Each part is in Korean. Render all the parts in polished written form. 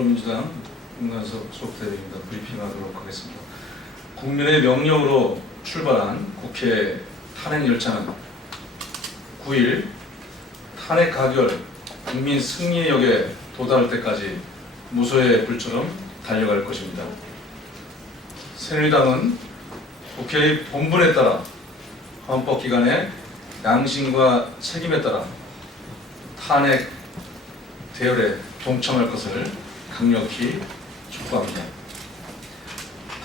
더불어민주당 윤관석 수석대리입니다. 브리핑하도록 하겠습니다. 국민의 명령으로 출발한 국회 탄핵 열차는 9일 탄핵 가결 국민 승리역에 도달할 때까지 무소의 불처럼 달려갈 것입니다. 새누리당은 국회의 본분에 따라 헌법기관의 양심과 책임에 따라 탄핵 대열에 동참할 것을 강력히 촉구합니다.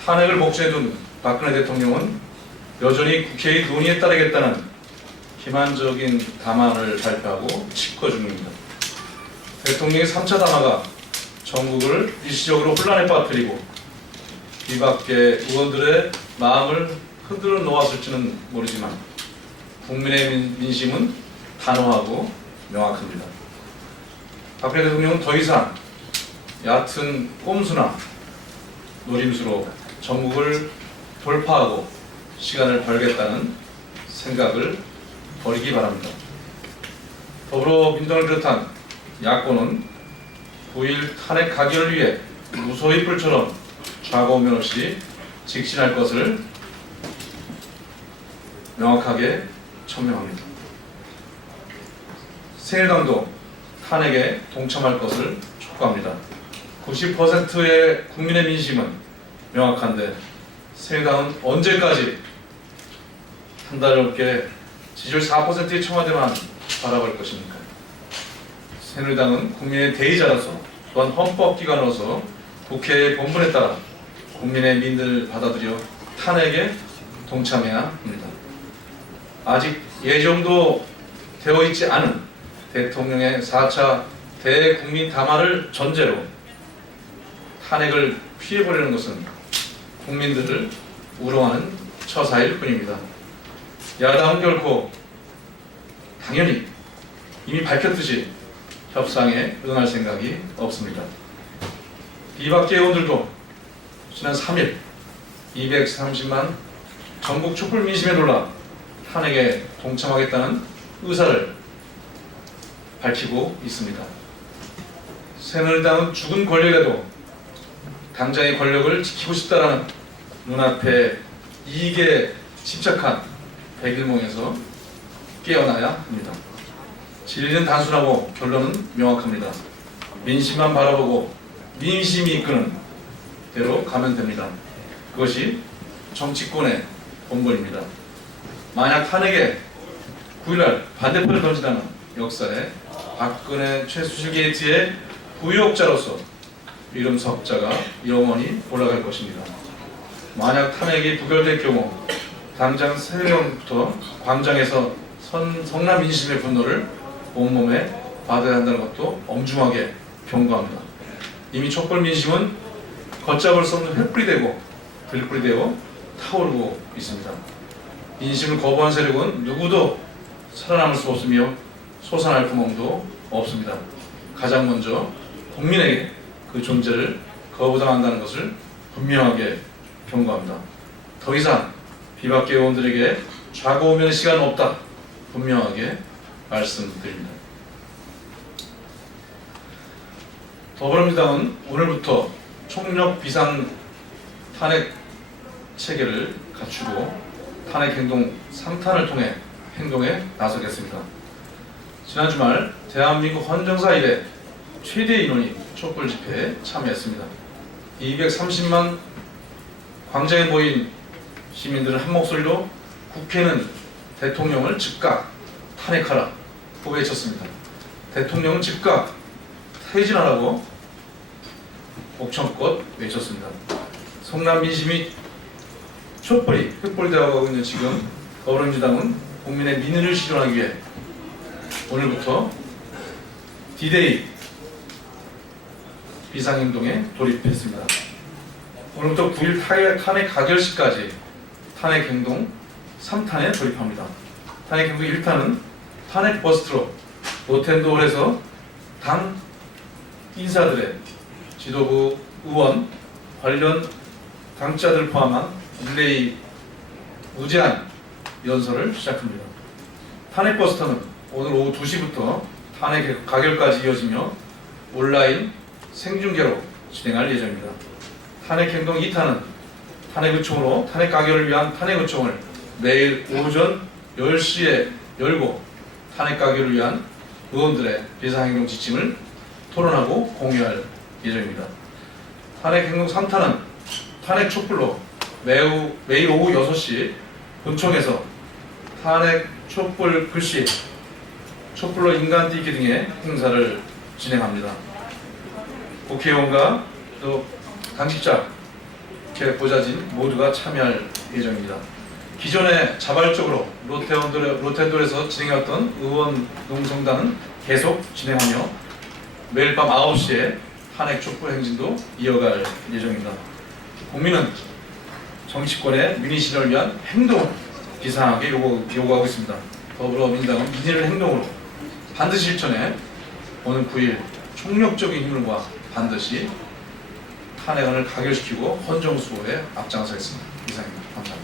탄핵을 목전에 박근혜 대통령은 여전히 국회의 논의에 따르겠다는 기만적인 담화를 발표하고 집거 중입니다. 대통령의 3차 담화가 전국을 일시적으로 혼란에 빠뜨리고 이밖에 의원들의 마음을 흔들어 놓았을지는 모르지만 국민의 민심은 단호하고 명확합니다. 박근혜 대통령은 더 이상 얕은 꼼수나 노림수로 전국을 돌파하고 시간을 벌겠다는 생각을 버리기 바랍니다. 더불어민주당을 비롯한 야권은 9일 탄핵 가결을 위해 무소의 뿔처럼 좌고우면 없이 직진할 것을 명확하게 천명합니다. 새누리당도 탄핵에 동참할 것을 촉구합니다. 90%의 국민의 민심은 명확한데 새누리당은 언제까지 한 달 넘게 지지율 4%의 청와대만 바라볼 것입니까? 새누리당은 국민의 대의자로서 또한 헌법기관으로서 국회의 본분에 따라 국민의 민들을 받아들여 탄핵에 동참해야 합니다. 아직 예정도 되어 있지 않은 대통령의 4차 대국민 담화를 전제로 탄핵을 피해보려는 것은 국민들을 우롱하는 처사일 뿐입니다. 야당은 결코 당연히 이미 밝혔듯이 협상에 응할 생각이 없습니다. 이밖의 의원들도 지난 3일 230만 전국 촛불 민심에 놀라 탄핵에 동참하겠다는 의사를 밝히고 있습니다. 새누리당은 죽은 권력에도 당장의 권력을 지키고 싶다라는 눈앞에 이익에 집착한 백일몽에서 깨어나야 합니다. 진리는 단순하고 결론은 명확합니다. 민심만 바라보고 민심이 이끄는 대로 가면 됩니다. 그것이 정치권의 본분입니다. 만약 탄핵에 9일날 반대표를 던지다는 역사에 박근혜 최수실 게이트의 부역자로서 이름 석자가 영원히 올라갈 것입니다. 만약 탄핵이 부결될 경우 당장 새벽부터 광장에서 성남 민심의 분노를 온몸에 받아야 한다는 것도 엄중하게 경고합니다. 이미 촛불 민심은 걷잡을 수 없는 횃불이 되고 들불이 되어 타오르고 있습니다. 민심을 거부한 세력은 누구도 살아남을 수 없으며 솟아날 구멍도 없습니다. 가장 먼저 국민에게 그 존재를 거부당한다는 것을 분명하게 경고합니다. 더 이상 비박계 의원들에게 좌고우면 시간은 없다. 분명하게 말씀드립니다. 더불어민주당은 오늘부터 총력 비상 탄핵 체계를 갖추고 탄핵 행동 3탄을 통해 행동에 나서겠습니다. 지난 주말 대한민국 헌정사 이래 최대 인원이 촛불 집회에 참여했습니다. 230만 광장에 모인 시민들은 한 목소리로 국회는 대통령을 즉각 탄핵하라 고 외쳤습니다. 대통령은 즉각 퇴진하라고 목청껏 외쳤습니다. 성남 민심이 촛불이 횃불되어가고 있는 지금 더불어민주당은 국민의 민의를 실현하기 위해 오늘부터 D-Day 비상행동에 돌입했습니다. 오늘부터 9일 탄핵 가결시까지 탄핵행동 3탄에 돌입합니다. 탄핵행동 1탄은 탄핵 버스트로 로텐도홀에서 당 인사들의 지도부 의원 관련 당자들 포함한 릴레이 무제한 연설을 시작합니다. 탄핵 버스터는 오늘 오후 2시부터 탄핵 가결까지 이어지며 온라인 생중계로 진행할 예정입니다. 탄핵행동 2탄은 탄핵의총으로 탄핵 가결을 위한 탄핵의총을 매일 오전 10시에 열고 탄핵 가결을 위한 의원들의 비상행동 지침을 토론하고 공유할 예정입니다. 탄핵행동 3탄은 탄핵 촛불로 매일 오후 6시 본청에서 탄핵 촛불 글씨, 촛불로 인간 띄기 등의 행사를 진행합니다. 국회의원과 또 당직자, 국회 보좌진 모두가 참여할 예정입니다. 기존에 자발적으로 로텐돌에서 진행해왔던 의원 농성단은 계속 진행하며 매일 밤 9시에 탄핵 촛불 행진도 이어갈 예정입니다. 국민은 정치권의 민의 실현을 위한 행동을 비상하게 요구하고 있습니다. 더불어민주당은 민의를 행동으로 반드시 실천해 오는 9일 총력적인 힘을 모아 반드시 탄핵안을 가결시키고 헌정 수호에 앞장서겠습니다. 이상입니다. 감사합니다.